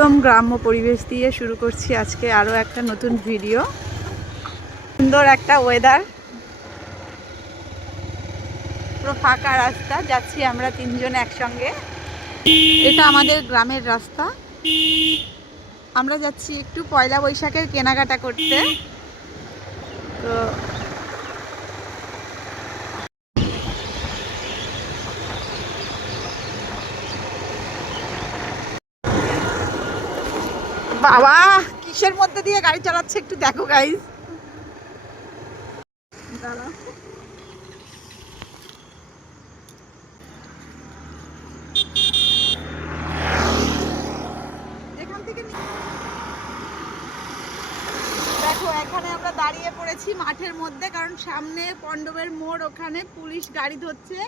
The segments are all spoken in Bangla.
একদম গ্রাম্য পরিবেশ দিয়ে শুরু করছি আজকে আরও একটা নতুন ভিডিও। সুন্দর একটা ওয়েদার, পুরো ফাঁকা রাস্তা, যাচ্ছি আমরা তিনজন একসঙ্গে। এটা আমাদের গ্রামের রাস্তা। আমরা যাচ্ছি একটু পয়লা বৈশাখের কেনাকাটা করতে। তো বাবা কিসের মধ্যে দিয়ে গাড়ি চালাচ্ছে একটু দেখো গাইস। এখান থেকে দেখো, এখানে আমরা দাঁড়িয়ে পড়েছি মাঠের মধ্যে, কারণ সামনে পণ্ডবের মোড়, ওখানে পুলিশ গাড়ি ধরছে।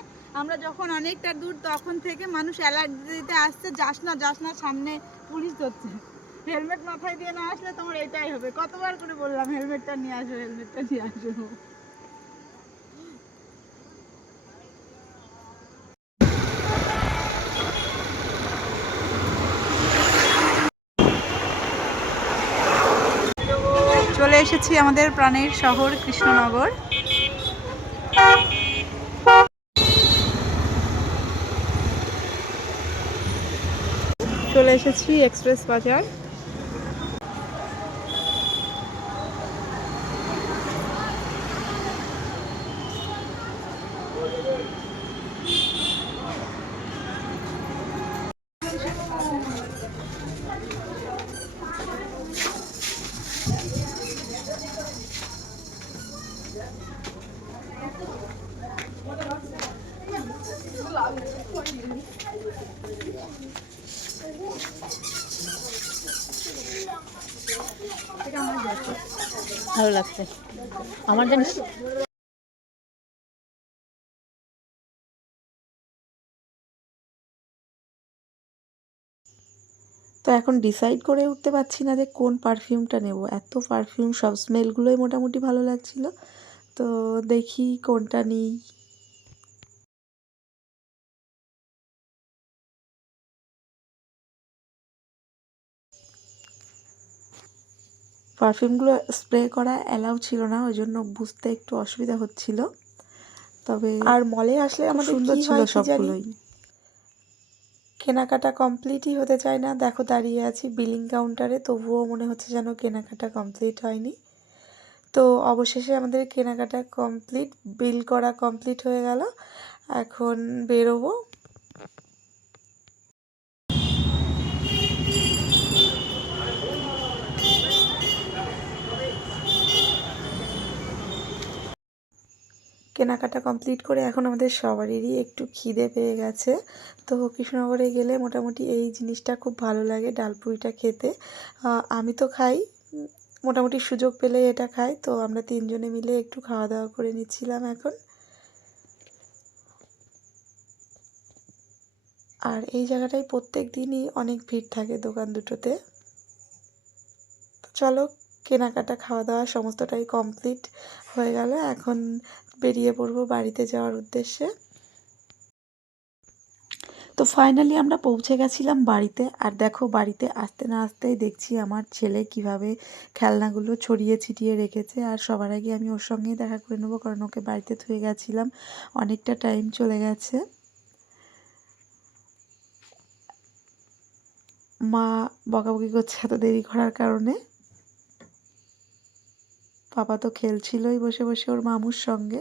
আমরা যখন অনেকটা দূর তখন থেকে মানুষ অ্যালার্ট দিতে আসছে, যাস না যাস না, সামনে পুলিশ ধরছে। হেলমেট মাথায় দিয়ে না আসলে তোমার এটাই হবে। কতবার করে বললাম হেলমেটটা নিয়ে আসো, হেলমেটটা নিয়ে আসো। চলে এসেছি আমাদের প্রাণের শহর কৃষ্ণনগর। চলে এসেছি এক্সপ্রেস বাজার। ভালো লাগছে আমার জানিস। তো এখন ডিসাইড করে উঠতে পারছি না যে কোন পারফিউমটা নেব। এত পারফিউম, সব স্মেলগুলোই মোটামুটি ভালো লাগছিল। তো দেখি কোনটা নিই। পারফিউমগুলো স্প্রে করা অ্যালাউ ছিল না, ওই জন্য বুঝতে একটু অসুবিধা হচ্ছিল। তবে আর মলে আসলে আমাদের সুন্দর ছিল সবগুলোই। কেনাকাটা কমপ্লিটই হতে চায় না। দেখো দাঁড়িয়ে আছি বিলিং কাউন্টারে, তবুও মনে হচ্ছে যেন কেনাকাটা কমপ্লিট হয়নি। তো অবশেষে আমাদের কেনাকাটা কমপ্লিট, বিল করা কমপ্লিট হয়ে গেল। এখন বেরোবো। কেনাকাটা কমপ্লিট করে এখন আমাদের সবারই একটু খিদে পেয়ে গেছে। তো কৃষ্ণনগরে গেলে মোটামুটি এই জিনিসটা খুব ভালো লাগে, ডালপুরিটা খেতে। আমি তো খাই, মোটামুটি সুযোগ পেলে এটা খাই। তো আমরা তিনজনে মিলে একটু খাওয়া দাওয়া করে নিচ্ছিলাম এখন। আর এই জায়গাটায় প্রত্যেক দিনই অনেক ভিড় থাকে দোকান দুটোতে। চলো, কেনাকাটা খাওয়া দাওয়া সমস্তটাই কমপ্লিট হয়ে গেল। এখন বেরিয়ে পড়বো বাড়িতে যাওয়ার উদ্দেশ্যে। তো ফাইনালি আমরা পৌঁছে গেছিলাম বাড়িতে। আর দেখো বাড়িতে আসতে না আসতেই দেখছি আমার ছেলে কিভাবে খেলনাগুলো ছড়িয়ে ছিটিয়ে রেখেছে। আর সবার আগে আমি ওর সঙ্গেই দেখা করে নেবো, কারণ ওকে বাড়িতে থুয়ে গেছিলাম, অনেকটা টাইম চলে গেছে। মা বকাবকি করছে এত দেরি করার কারণে। পাপা তো খেলছিলই বসে বসে ওর মামুর সঙ্গে।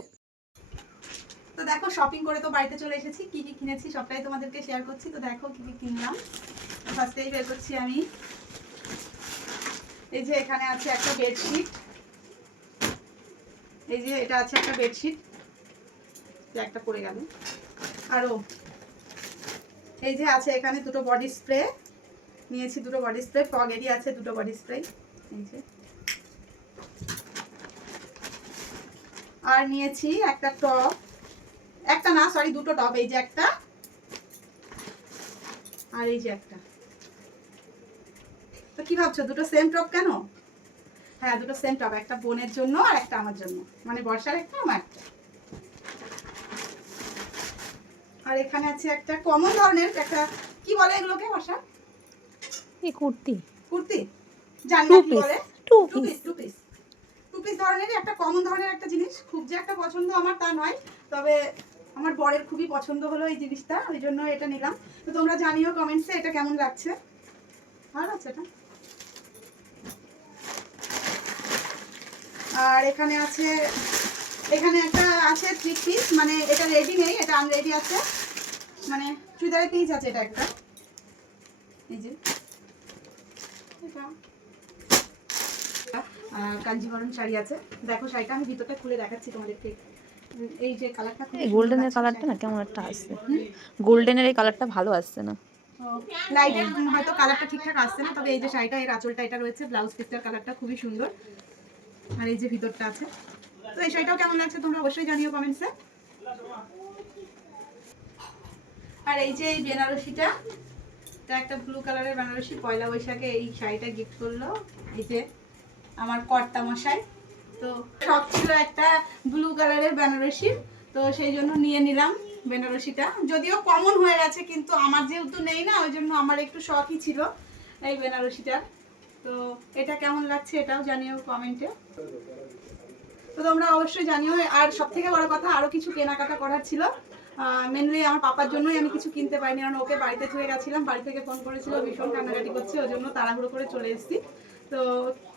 তো দেখো, শপিং করে তো বাড়িতে চলে এসেছি। কি কি কিনেছি সবটাই তোমাদেরকে শেয়ার করছি। তো দেখো কি কি কিনলাম। ফার্স্টেই বের করছি আমি। এই যে এখানে আছে একটা বেডশিট, এই যে এটা আছে একটা বেডশিট, একটা পড়ে গেল। আরো এই যে আছে এখানে দুটো বডি স্প্রে নিয়েছি, দুটো বডি স্প্রে, ফগেরই আছে দুটো বডি স্প্রে। এই যে আর নিয়েছি একটা টপ, একটা না সরি দুটো টপ, এই যে একটা আর এই যে একটা। তো কি ভাবছো দুটো সেম টপ কেন? হ্যাঁ দুটো সেম টপ, একটা বোনের জন্য আর একটা আমার জন্য, মানে বর্ষার একটা আমার একটা। আর এখানে আছে একটা কমন ধরনের একটা, কি বলে এগুলোকে বর্ষা, এই কুর্তি কুর্তি জানি টু না কি পিস বলে, two two piece piece two piece ধরনেরই একটা কমন ধরনের একটা জিনিস, খুব যে একটা পছন্দ আমার তা নয়, তবে আমার বরের খুবই পছন্দ হলো এই জিনিসটা, ওই জন্য এটা নিলাম। তো তোমরা জানিও কমেন্টসে এটা কেমন লাগছে। ভালো লাগছে এটা। আর এখানে আছে, এখানে একটা আছে 3 পিস, মানে এটা রেডি নেই, এটা আনরেডি আছে, মানে চুড়িদারের পিস আছে এটা একটা, এই যে এটা কাঞ্জিবরম শাড়ি আছে। দেখো শাড়িটা আমি ভিতরটা খুলে দেখাচ্ছি তোমাদেরকে। এই যে কালারটা, এই গোল্ডেনের কালারটা না কেমন একটা আসছে, গোল্ডেনের এই কালারটা ভালো আসছে না, লাইটের হয়তো কালারটা ঠিকঠাক আসছে না, তবে এই যে শাড়িটা, এর আঁচলটা এটা রয়েছে, ব্লাউজ পিসটার কালারটা খুবই সুন্দর, আর এই যে ভিতরটা আছে। তো এই শাড়িটাও কেমন লাগছে তোমরা অবশ্যই জানিও কমেন্টসে। আর এই যে এই বেনারসিটা, এটা একটা ব্লু কালারের বেনারসি, পয়লা বৈশাখে এই শাড়িটা গিফট করলো এই যে আমার কর্তা মশাই। তো শখ ছিল একটা ব্লু কালারের বেনারসি, তো সেই জন্য নিয়ে নিলাম বেনারসিটা, যদিও কমন হয়ে গেছে, কিন্তু আমার যেহেতু নেই না, ওই জন্য আমার একটু শখই ছিল এই বেনারসিটা। তো এটা কেমন লাগছে এটাও জানিও কমেন্টে। তো তোমরা অবশ্যই জানিও। আর সব থেকে বড় কথা, আরো কিছু কেনাকাটা করার ছিল, মেনলি আমার পাপার জন্যই আমি কিছু কিনতে পারিনি, কারণ ওকে বাড়িতে ছুঁয়ে গেছিলাম, বাড়ি থেকে ফোন করেছিল, ভীষণ কান্নাকাটি করছে, ওই জন্য তাড়াহুড়ো করে চলে এসেছি। তো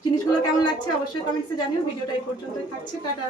জিনিসগুলো কেমন লাগছে অবশ্যই কমেন্টসে জানিও। ভিডিওটা এই পর্যন্তই থাকছে, টাটা।